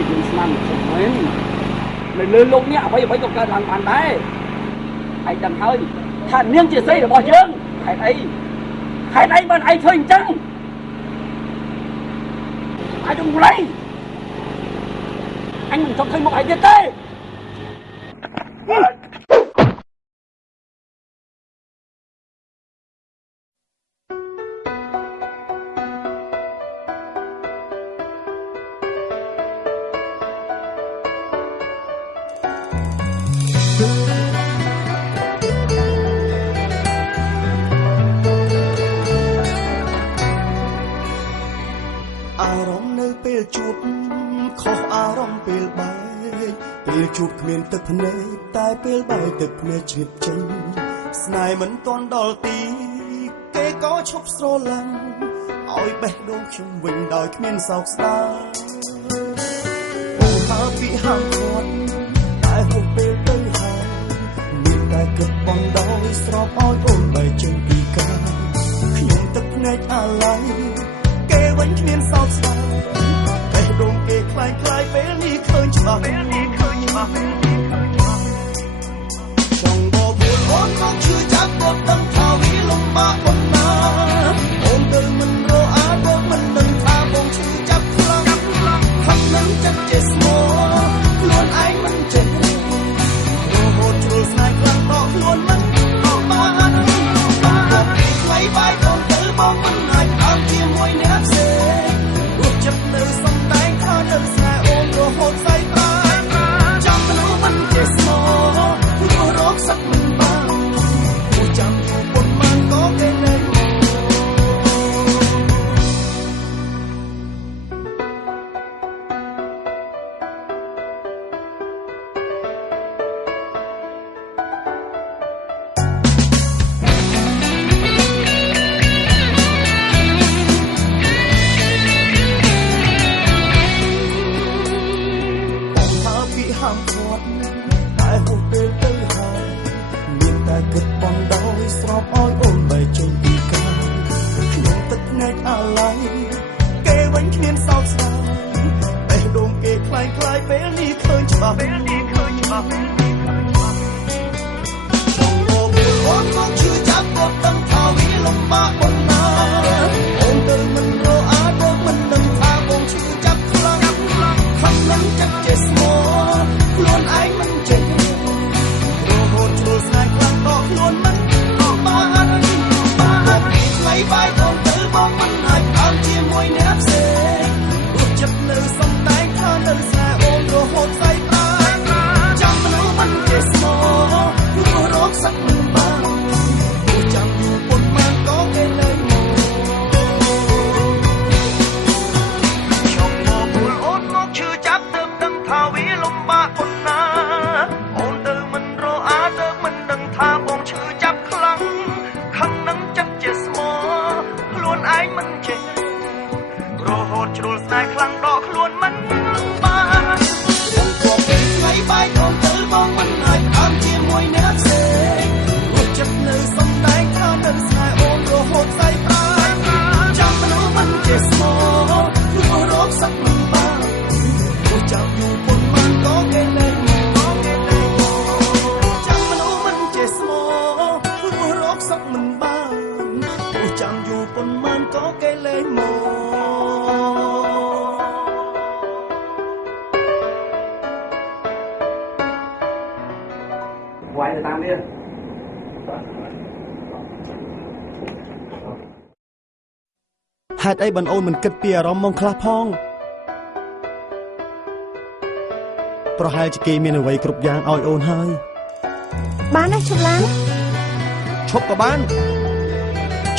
ជាយើងស្មានមិនមែននៅលើលោកនេះអ្វីក៏កើតឡើងបានដែរឯងដឹងហើយថានាងជាស្រីរបស់យើងហេតុអីបានឯងធ្វើអញ្ចឹងI don't blame អញមិនចង់ឃើញមុខឯងទៀតទេជួបគ្មានទឹកភ្នែកតែពេលបែកទឹកភ្នែកជ្រាបចេញស្នេហ៍មិនទាន់ដល់ទីគេក៏ឈប់ស្រឡាញ់ឲ្យបេះដូងខ្ញុំវិញដោយគ្មានសោកស្ដាយអូហើពីហាមគាត់តែហូបពេលទៅហើយមានតែគិតបងដោយស្របឲ្យអូនបែកចេញពីកាយខ្ញុំទឹកភ្នែកអាឡ័យគេវិញគ្មានសោកស្ដាយបេះដូងគេខ្លាយពេលនេះឃើញច្បាស់ចង់បបួលអូនមកជឿចាប់បត់ដឹងថាវាលំបាកប៉ុណ្ណាអូនទៅមិនរអាទៅមិនដឹងថាបងជឿចាប់ខ្លាំងខាត់នឹងចិត្តជាស្មោខ្លួនឯងមិនចេះរហូតជ្រុលស្នេហ៍ខ្លាំងដល់ខ្លួនមិនបានថ្លៃបាយអូនទៅបងមិនអាចអត់ជាមួយអ្នកផ្សេងរត់ចិត្តនៅសំដែងថានៅស្នេហ៍អូនរហូតស្អីរកសឹកមិនបានពួកចាំយូរប៉ុន្មានក៏គេនៅគិតបងដោយស្របឲ្យអូនបែកចេញពីកាយខ្ញុំទឹកភ្នែកអាឡ័យគេវិញគ្មានសោកស្ដាយបេះដូងគេខ្លាយពេលនេះឃើញច្បាស់ចង់មកអូនមកជឿចាប់បត់ដឹងថាវាលំបាកប៉ុណ្ណាអូនទៅមិនរអាទៅមិនដឹងថាបងជឿចាប់ខ្លាំងខាត់នឹងចិត្តជាស្មោខ្លួនឯងមិនចេះរហូតជ្រុលស្នេហ៍ខ្លាំងដល់ខ្លួនមិនបានថ្លៃបាយអូនទៅបងមិនអាចអត់ជាមួយអ្នកផ្សេងរត់ចិត្តនៅសំដែងថានៅស្នេហ៍អូនរហូតស្អីប្រាចាំមនុស្សមិនចេះស្មោរកសឹកមិនបានពួកចាំយូរប៉ុន្មានក៏គេនៅមកខ្ញុំមកពួលអូនមកឈឺចាប់ទៅដឹងថាវាលំបាកប៉ុណ្ណាអូនទៅមិនរអាទៅមិនដឹងថាបងឈឺចាប់ខ្លាំងខឹងនឹងចិត្តជាស្មោខ្លួនឯងមិនចេះរហូតជ្រុលស្នេហ៍ខ្លាំងដល់ខ្លួនមិនបានខ្ញុំក៏ពេលឆ្លៃបាយអូនទៅបងមិនអាចអត់ជាមួយអ្នកផ្សេងរត់ចិត្តនៅសំដែងថានៅស្នេហ៍អូនរហូតស្អីប្រាចាំមនុស្សមិនចេះស្មោរកសឹកមិនបានពួកចាំយូរប៉ុន្មានក៏គេនៅសឹកមិនបានពួកចាំយូរប៉ុន្មានក៏គេលែងមកវាយទៅតាមនេះហេតុអីបងអូនមិនគិតពីអារម្មណ៍មកខ្លះផងប្រហែលជាគេមានអ្វីគ្រប់យ៉ាងឲ្យអូនហើយបានណាឈប់ឡើងឈប់ក៏បាន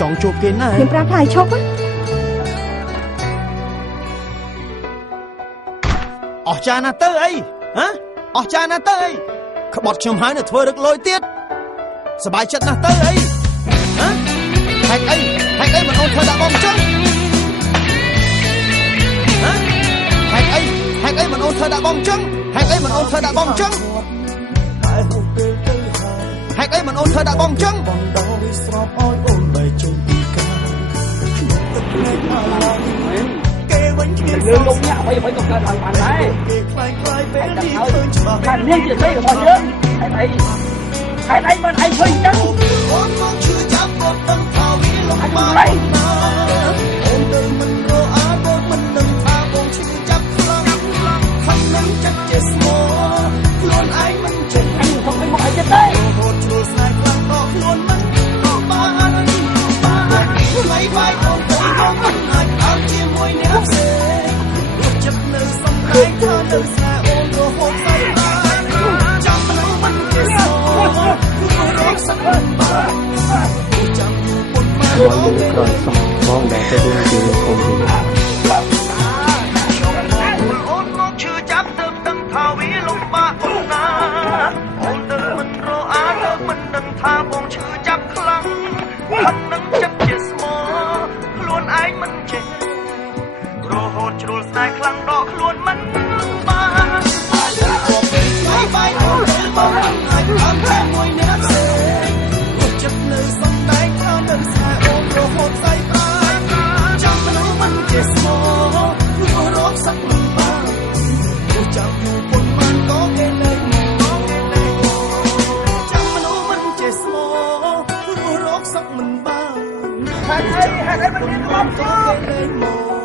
ចង់ជួបគេណាខ្ញុំប្រាប់ថាឲ្យឈប់អស់ចាណាទៅអីហ៎អស់ចាណាទៅអីក្បត់ខ្ញុំហើយនៅធ្វើរឹកលុយទៀតសบายចិត្តណាស់ទៅអីហ៎ហេតុអីមិនអូនធ្វើដាក់បងអញ្ចឹងហ៎ហេតុអីមិនអូនធ្វើដាក់បងអញ្ចឹងហេតុអីមិនអូនធ្វើដាក់បងអញ្ចឹងហេតុអីមិនអូនធ្វើដាក់បងអញ្ចឹងបងដោយស្របឲ្យអូនបែកចេញពីកាយខ្ញុំទឹកភ្នែកអាឡ័យគេ lương lúc nhá phải chụp cái thằng bạn đấy anh đừng hơi thằng niên chỉ thấy được bao nhiêu hãy đây mà anh chơi chắc anh không lấy anh không phải mọi chết đấy máy bay con tôi có mình hạnh phúc chia môi nếp xề chấp nơi sông cái thơ nơi xa ôm đồ hôn say ta trong lâu mình kề sâu cứ rót sắc mình ba chẳng dù một mai đó bên rồi xong mong để cho tôi chịu cùng thì ôn ngọc chưa chấp được đấng thao ý lông ba con na ôn từ mình rô á được mình đừng tha bông chưa chấp khăng thân nâng chấp chết mơ luôn ai mình chết rồi hồn chùa sai khăng đó luôn mình ba máy bay ôm tới bao năm ngày ấm thêm môi nếp xề chấp nơi sông đáy theo nơi xa ôm rồi hồn say ta trong lâu mình chết mơ rồi rót sắc mình ba chẳng dù con man có nghe lời mồ trong lâu mình chết mơ rồi rót sắc mình ba hai đây mình đi không có nghe lời mồ